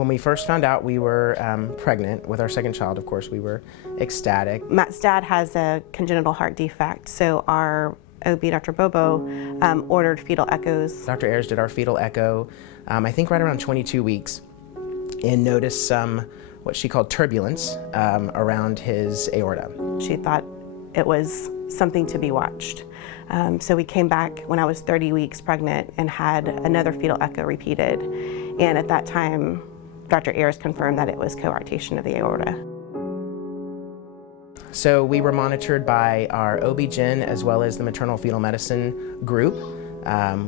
When we first found out we were pregnant with our second child, of course, we were ecstatic. Matt's dad has a congenital heart defect, so our OB, Dr. Bobo, ordered fetal echoes. Dr. Ayers did our fetal echo, I think right around 22 weeks, and noticed some, what she called turbulence, around his aorta. She thought it was something to be watched. So we came back when I was 30 weeks pregnant and had another fetal echo repeated. And at that time, Dr. Ayers confirmed that it was coarctation of the aorta. So we were monitored by our OB-GYN as well as the maternal fetal medicine group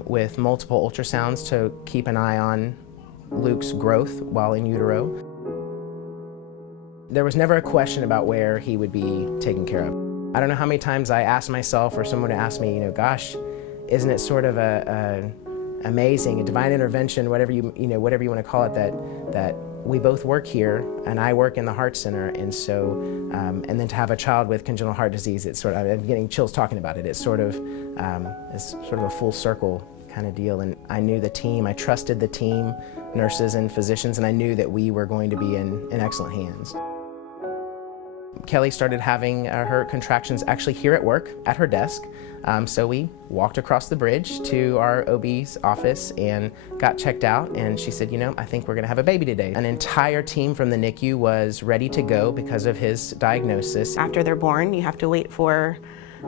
with multiple ultrasounds to keep an eye on Luke's growth while in utero. There was never a question about where he would be taken care of. I don't know how many times I asked myself or someone asked me, gosh, isn't it sort of amazing, a divine intervention, whatever you want to call it, that we both work here and I work in the heart center, and so and then to have a child with congenital heart disease, it's sort of, I'm getting chills talking about it. It's sort of a full circle kind of deal, and I knew the team, I trusted the team, nurses and physicians, and I knew that we were going to be in excellent hands. Kelly started having her contractions actually here at work at her desk. So we walked across the bridge to our OB's office and got checked out, and she said, I think we're gonna have a baby today. An entire team from the NICU was ready to go because of his diagnosis. After they're born, you have to wait for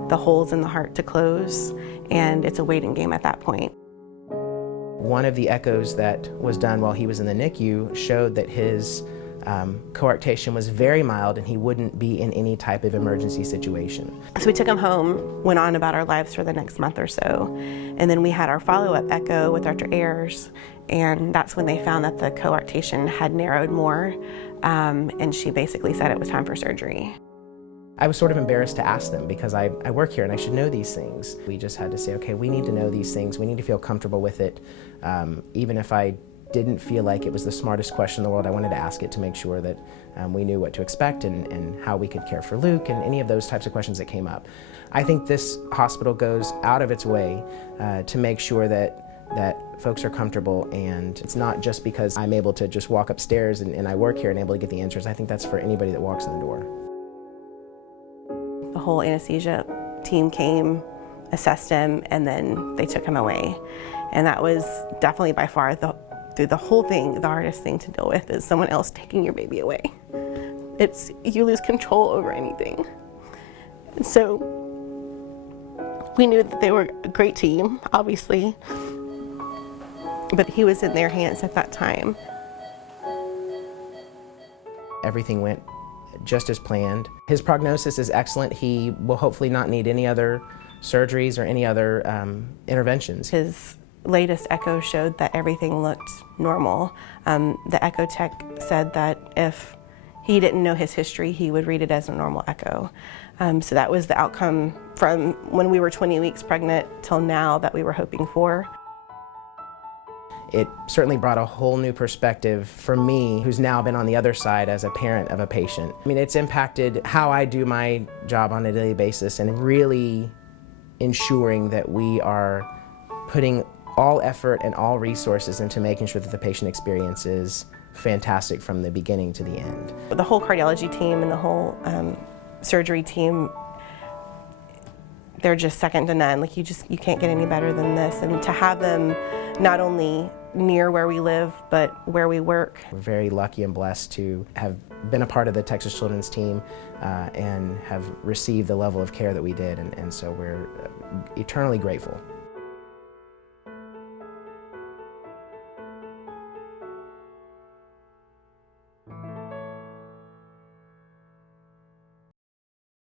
the holes in the heart to close, and it's a waiting game at that point. One of the echoes that was done while he was in the NICU showed that his coarctation was very mild and he wouldn't be in any type of emergency situation. So we took him home, went on about our lives for the next month or so, and then we had our follow-up echo with Dr. Ayers, and that's when they found that the coarctation had narrowed more, and she basically said it was time for surgery. I was sort of embarrassed to ask them because I work here and I should know these things. We just had to say, okay, we need to know these things, we need to feel comfortable with it, even if I didn't feel like it was the smartest question in the world. I wanted to ask it to make sure that we knew what to expect and how we could care for Luke and any of those types of questions that came up. I think this hospital goes out of its way to make sure that folks are comfortable, and it's not just because I'm able to just walk upstairs and I work here and able to get the answers. I think that's for anybody that walks in the door. The whole anesthesia team came, assessed him, and then they took him away. And that was definitely by far through the whole thing, the hardest thing to deal with is someone else taking your baby away. You lose control over anything. And so we knew that they were a great team, obviously, but he was in their hands at that time. Everything went just as planned. His prognosis is excellent. He will hopefully not need any other surgeries or any other interventions. His latest echo showed that everything looked normal. The echo tech said that if he didn't know his history, he would read it as a normal echo. So that was the outcome from when we were 20 weeks pregnant till now that we were hoping for. It certainly brought a whole new perspective for me, who's now been on the other side as a parent of a patient. I mean, it's impacted how I do my job on a daily basis and really ensuring that we are putting all effort and all resources into making sure that the patient experience is fantastic from the beginning to the end. The whole cardiology team and the whole surgery team, they're just second to none. Like you can't get any better than this. And to have them not only near where we live, but where we work. We're very lucky and blessed to have been a part of the Texas Children's team and have received the level of care that we did. And so we're eternally grateful.